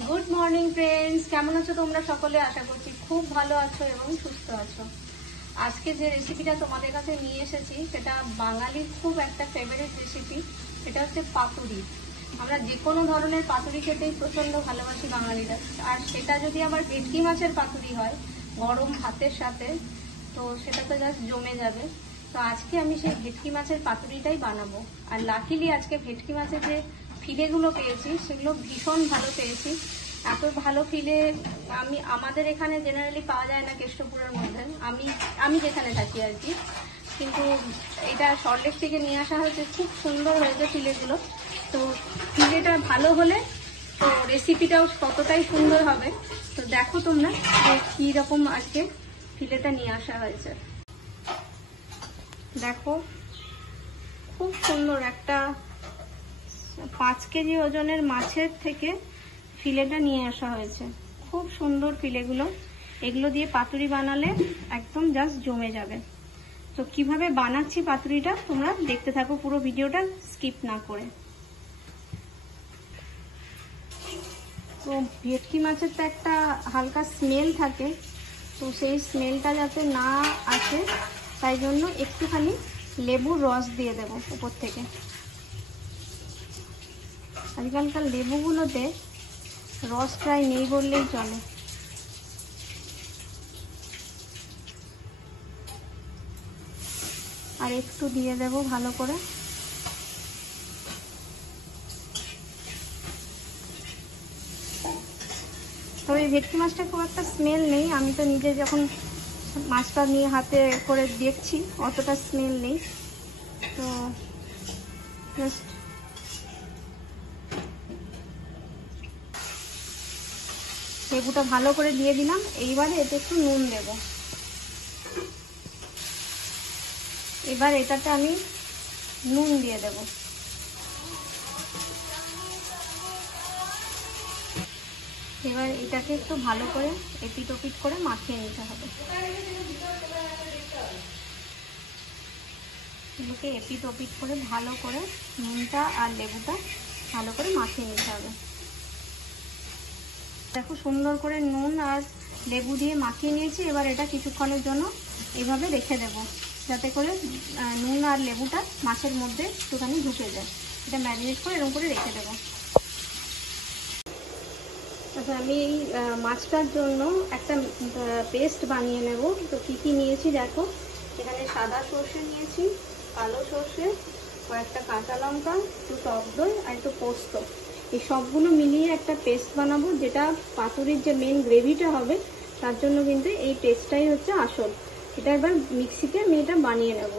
Good morning friends, কেমন আছো তোমরা সকলে? আশা করছি খুব ভালো আছো এবং সুস্থ আছো। আজকে যে রেসিপিটা তোমাদের কাছে নিয়ে এসেছি সেটা বাঙালির খুব একটা ফেভারিট রেসিপি। এটা হচ্ছে পাতুরি। আমরা যে কোনো ধরনের পাতুরি খেতেই প্রচণ্ড ভালোবাসি বাঙালিরা, আর সেটা যদি আবার ভেটকি মাছের পাতুরি হয় গরম ভাতের সাথে, তো সেটা তো জাস্ট জমে যাবে। তো আজকে আমি সেই ভেটকি মাছের পাতুরিটাই বানাবো। আর লাকিলি আজকে ভেটকি মাছের যে ফিলেগুলো পেয়েছি সেগুলো ভীষণ ভালো পেয়েছি। এত ভালো ফিলে আমাদের এখানে জেনারেলি পাওয়া যায় না কেষ্টপুরের মধ্যে, আমি যেখানে থাকি আর কি। কিন্তু এটা সল্টলেক থেকে নিয়ে আসা হয়েছে, খুব সুন্দর হয়েছে ফিলেগুলো। তো ফিলেটা ভালো হলে তো রেসিপিটাও ততটাই সুন্দর হবে। তো দেখো তোমরা যে কীরকম আজকে ফিলেটা নিয়ে আসা হয়েছে। দেখো খুব সুন্দর একটা 5 কেজি ওজনের মাছের থেকে ফিলেটা নিয়ে আসা হয়েছে। খুব সুন্দর ফিলেগুলো, এগুলো দিয়ে পাতুরি বানালে একদম জাস্ট জমে যাবে। তো কিভাবে বানাচ্ছি পাতুরিটা তোমরা দেখতে থাকো পুরো ভিডিওটা স্কিপ না করে। তো ভেটকি মাছের তো একটা হালকা স্মেল থাকে, তো সেই স্মেলটা যাতে না আসে তাই জন্য একটুখানি লেবুর রস দিয়ে দেবো উপর থেকে। আজকালকার লেবুগুলোতে রস প্রায় নেই বললেই চলে। আর একটু দিয়ে দেব ভালো করে। তবে এই ভেটকি মাছটা খুব একটা স্মেল নেই, আমি তো নিজে যখন মাছটা নিয়ে হাতে করে দেখছি অতটা স্মেল নেই। তো জাস্ট লেবুটা ভালো করে দিয়ে দিলাম। এইবারে এতে একটু নুন দেব। এবার এটাতে আমি নুন দিয়ে দেব। এবার এটাকে একটু ভালো করে এপিট ওপিট করে মাখিয়ে নিতে হবে। এগুলোকে এপিট ওপিট করে ভালো করে নুনটা আর লেবুটা ভালো করে মাখিয়ে নিতে হবে। দেখো সুন্দর করে নুন আর লেবু দিয়ে মাখিয়ে নিয়েছি। এবার এটা কিছুক্ষণের জন্য এভাবে রেখে দেব, যাতে করে নুন আর লেবুটা মাছের মধ্যে একটুখানি ঢুকে যায়। এটা ম্যারিনেট করে এরকম করে রেখে দেবো। আচ্ছা, আমি এই মাছটার জন্য একটা পেস্ট বানিয়ে নেব। তো কী কী নিয়েছি দেখো, এখানে সাদা সর্ষে নিয়েছি, কালো সর্ষে, কয়েকটা কাঁচা লঙ্কা, একটু টক দই আর একটু পোস্ত। এই সবগুলো মিলিয়ে একটা পেস্ট বানাবো, যেটা পাতুরির যে মেন গ্রেভিটা হবে তার জন্য কিন্তু এই পেস্টটাই হচ্ছে আসল। এটা এবার মিক্সিতে আমি এটা বানিয়ে নেব।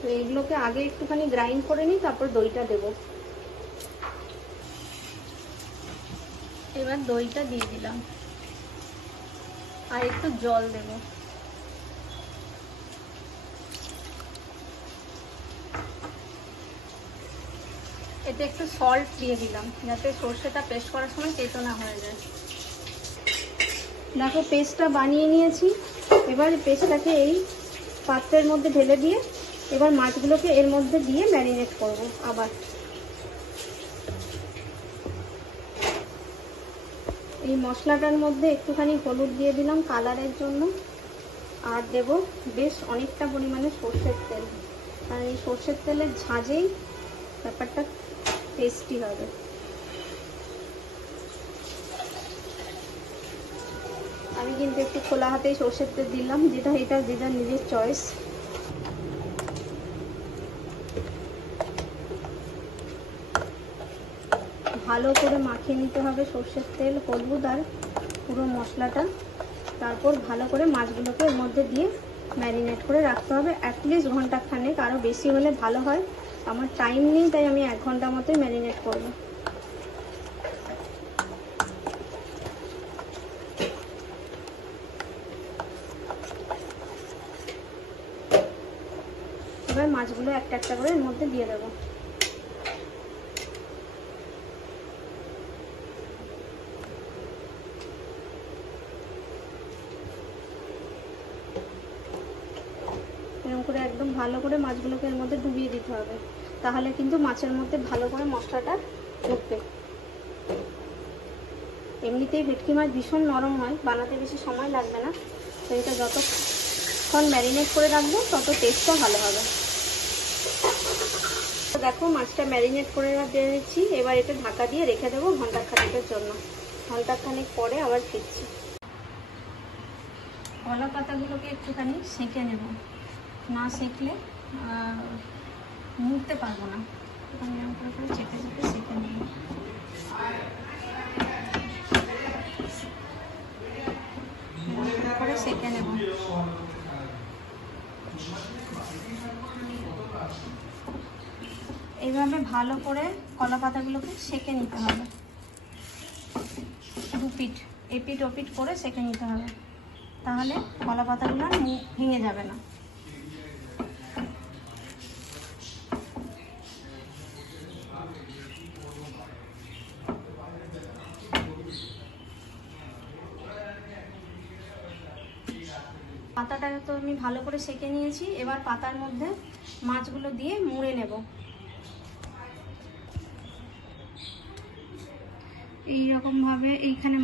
তো এগুলোকে আগে একটুখানি গ্রাইন্ড করে নিই, তারপর দইটা দেব। এবার দইটা দিয়ে দিলাম আর একটু জল দেব। এতে একটু সল্ট দিয়ে দিলাম, যাতে সর্ষেটা পেস্ট করার সময় তেতো না হয়ে যায়। দেখো পেস্টটা বানিয়ে নিয়েছি। এবার পেস্টটাকে এই পাত্রের মধ্যে ঢেলে দিয়ে এবার মাছগুলোকে এর মধ্যে দিয়ে ম্যারিনেট করব। আবার এই মশলাটার মধ্যে একটুখানি হলুদ দিয়ে দিলাম কালারের জন্য, আর দেব বেশ অনেকটা পরিমাণে সর্ষের তেল। আর এই সর্ষের তেলের ঝাঁঝেই ব্যাপারটা টেস্টি হবে। আমি কিন্তু একটু খোলা হাতেই সর্ষের তেল দিলাম, এটা যেটা নিজের চয়েস। ভালো করে মাখিয়ে নিতে হবে সর্ষের তেল, হলুদ আর পুরো মশলাটা। তারপর ভালো করে মাছগুলোকে এর মধ্যে দিয়ে ম্যারিনেট করে রাখতে হবে অ্যাটলিস্ট ঘন্টাখানেক, আরও বেশি হলে ভালো হয়। আমার টাইম নেই তাই আমি 1 ঘন্টা মতোই ম্যারিনেট করব। এবার মাছগুলো একটা একটা করে এর মধ্যে দিয়ে দেবো। করে একদম ভালো করে মাছগুলোকে এর মধ্যে ডুবিয়ে দিতে হবে, তাহলে কিন্তু মাছের মধ্যে ভালো করে মশলাটা ঢুকবে। এমনিতেই ভেটকি মাছ ভীষণ নরম হয়, বানাতে বেশি সময় লাগবে না, তো এটা যতক্ষণ ম্যারিনেট করে রাখবো তত টেস্টটা ভালো হবে। দেখো মাছটা ম্যারিনেট করে দিয়ে দিচ্ছি, এবার এটা ঢাকা দিয়ে রেখে দেবো ঘন্টাখানেকের জন্য। ঘন্টাখানেক পরে আবার ফিরছি। কলা পাতাগুলোকে একটুখানি সেঁকে নেব, না সেঁকলে মুড়তে পারবো না, এরকম করে করে চেপে চেপে সেঁকে নেব। করে সেঁকে নেব। এইভাবে ভালো করে কলা পাতাগুলোকে সেঁকে নিতে হবে, দুপিঠ এপিঠ ওপিঠ করে সেঁকে নিতে হবে, তাহলে কলা পাতাগুলো ভেঙে যাবে না। পাতাটা তো আমি ভালো করে সেঁকে নিয়েছি, এবার পাতার মধ্যে মাছগুলো দিয়ে মুড়ে নেব। এইরকমভাবে এইখানে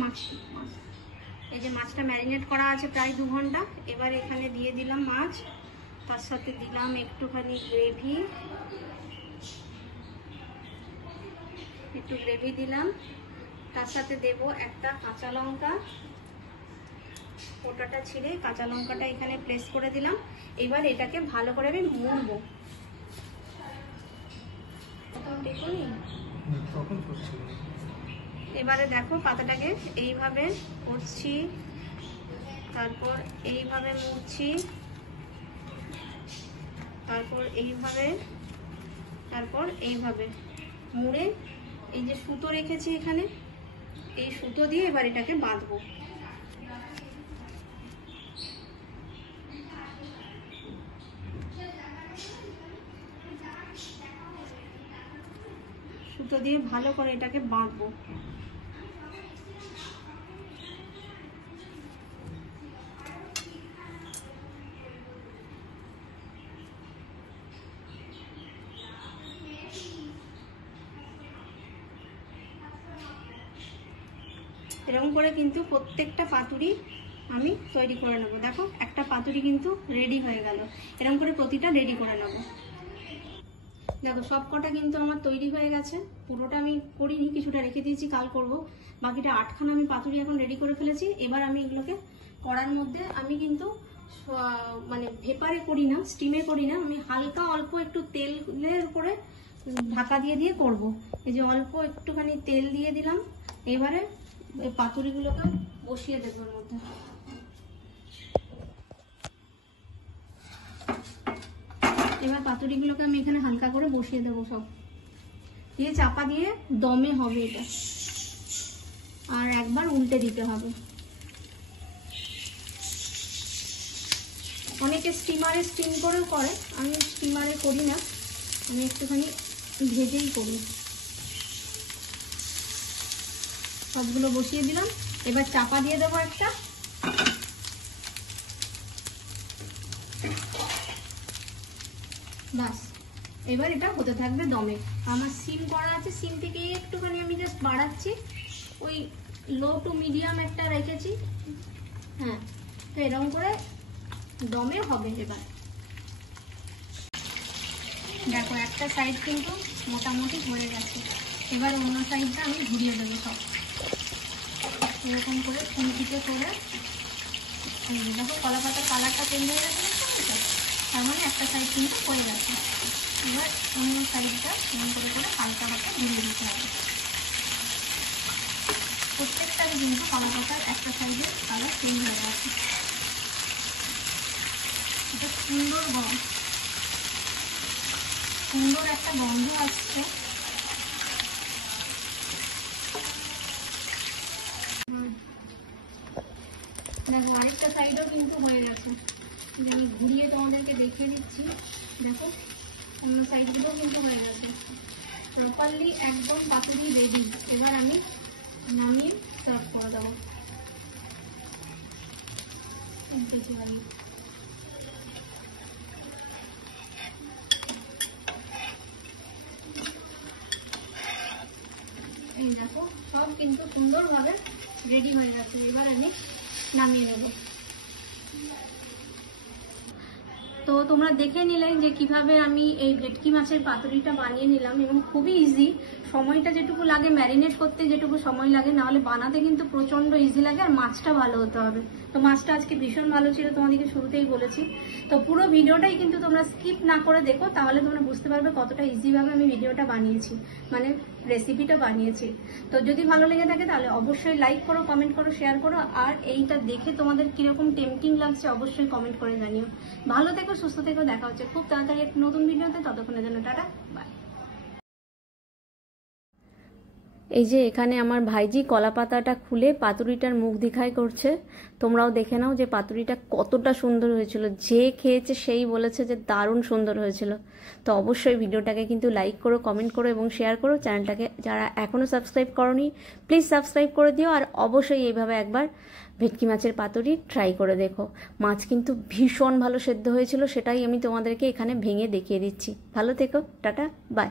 এই যে মাছটা ম্যারিনেট করা আছে প্রায় 2 ঘন্টা, এবার এখানে দিয়ে দিলাম মাছ, তার সাথে দিলাম একটুখানি গ্রেভি দিলাম, তার সাথে দেব একটা কাঁচা লঙ্কা, ওটাটা ছিঁড়ে কাঁচা লঙ্কাটা এখানে প্লেস করে দিলাম। এবার এটাকে ভালো করে আমি মুড়বো। এবারে দেখো পাতাটাকে এইভাবে করছি, তারপর এইভাবে মুড়ছি, তারপর এইভাবে মুড়ে এই যে সুতো রেখেছি এখানে, এই সুতো দিয়ে এবার এটাকে বাঁধবো। সুতো দিয়ে ভালো করে এটাকে বাঁধবো। এরকম করে কিন্তু প্রত্যেকটা পাতুরি আমি তৈরি করে নেব। দেখো একটা পাতুরি কিন্তু রেডি হয়ে গেল, এরকম করে প্রতিটা রেডি করে নেব। দেখো সব কটা কিন্তু আমার তৈরি হয়ে গেছে, পুরোটা আমি করিনি, কিছুটা রেখে দিয়েছি, কাল করব। বাকিটা 8খানা আমি পাতুরি এখন রেডি করে ফেলেছি। এবার আমি এগুলোকে কড়ার মধ্যে, আমি কিন্তু মানে ভেপারে করি না, স্টিমে করি না, আমি হালকা অল্প একটু তেলের উপরে ঢাকা দিয়ে দিয়ে করব। এই যে অল্প একটুখানি তেল দিয়ে দিলাম, এবারে এই পাতুরিগুলোকে বসিয়ে দেবো এর মধ্যে। এবার পাতুরিগুলোকে আমি এখানে হালকা করে বসিয়ে দেবো, সব দিয়ে চাপা দিয়ে দমে হবে এটা, আর একবার উল্টে দিতে হবে। অনেকে স্টিমারে স্টিম করেও করে, আমি স্টিমারে করি না, আমি একটুখানি ভেজেই করি। সবগুলো বসিয়ে দিলাম, এবার চাপা দিয়ে দেবো একটা। বাস এবার এটা হতে থাকবে দমে। আমার সিম করা আছে, সিম থেকে একটুখানি আমি জাস্ট বাড়াচ্ছি, ওই লো টু মিডিয়াম একটা রেখেছি। হ্যাঁ, তো এরকম করে দমে হবে। এবার দেখো একটা সাইড কিন্তু মোটামুটি হয়ে গেছে, এবার অন্য সাইডটা আমি ঘুরিয়ে দেবো সব এরকম করে খুন্তিতে করে। দেখো কলা পাতার কালারটা চেঞ্জ হয়ে গেছে, তার মানে একটা সাইড কিন্তু হয়ে গেছে। এবার অন্য সাইডটা এরকম করে করে হালকা হালকা ঘুরিয়ে দিতে হবে। প্রত্যেকটার কিন্তু কলা পাতার একটা সাইডে কালার চেঞ্জ হয়ে গেছে। এটা সুন্দর একটা গন্ধ আসছে। দেখো আরেকটা সাইডও কিন্তু হয়ে গেছে, আমি ঘুরিয়ে তোমাদেরকে দেখিয়ে দিচ্ছি। দেখো অন্য সাইডগুলো কিন্তু হয়ে গেছে, প্রপারলি একদম পাতুরি রেডি। এবার আমি নামিয়ে সার্ভ করে দেবো। কিন্তু সুন্দরভাবে রেডি হয়ে গেছে। এবার আমি নামিয়ে নেব। তো তোমরা দেখে নিলে যে কিভাবে আমি এই ভেটকি মাছের পাতুরিটা বানিয়ে নিলাম, এবং খুবই ইজি। সময়টা যেটুকু লাগে ম্যারিনেট করতে, যেটুকু সময় লাগে, নাহলে বানাতে কিন্তু প্রচন্ড ইজি লাগে। আর মাছটা ভালো হতে হবে। তো মাছটা আজকে ভীষণ ভালো ছিল, তোমাদেরকে শুরুতেই বলেছি। তো পুরো ভিডিওটাই কিন্তু তোমরা স্কিপ না করে দেখো, তাহলে তোমরা বুঝতে পারবে কতটা ইজিভাবে আমি ভিডিওটা বানিয়েছি, মানে রেসিপিটা বানিয়েছি। তো যদি ভালো লেগে থাকে তাহলে অবশ্যই লাইক করো, কমেন্ট করো, শেয়ার করো। আর এইটা দেখে তোমাদের কিরকম টেম্পটিং লাগছে অবশ্যই কমেন্ট করে জানিও। ভালো থেকো, সুস্থ থেকো। দেখা হচ্ছে খুব তাড়াতাড়ি এক নতুন ভিডিওতে। ততক্ষণের জন্য টাটা, বাই। এই যে এখানে আমার ভাইজি কলা পাতাটা খুলে পাতুরিটার মুখ দেখাই করছে। তোমরাও দেখে নাও যে পাতুরিটা কতটা সুন্দর হয়েছিল। যে খেয়েছে সেই বলেছে যে দারুণ সুন্দর হয়েছিল। তো অবশ্যই ভিডিওটাকে কিন্তু লাইক করো, কমেন্ট করো এবং শেয়ার করো। চ্যানেলটাকে যারা এখনও সাবস্ক্রাইব করোনি প্লিজ সাবস্ক্রাইব করে দিও। আর অবশ্যই এইভাবে একবার ভেটকি মাছের পাতুরি ট্রাই করে দেখো। মাছ কিন্তু ভীষণ ভালো সেদ্ধ হয়েছিল, সেটাই আমি তোমাদেরকে এখানে ভেঙে দেখিয়ে দিচ্ছি। ভালো থেকো, টাটা, বাই।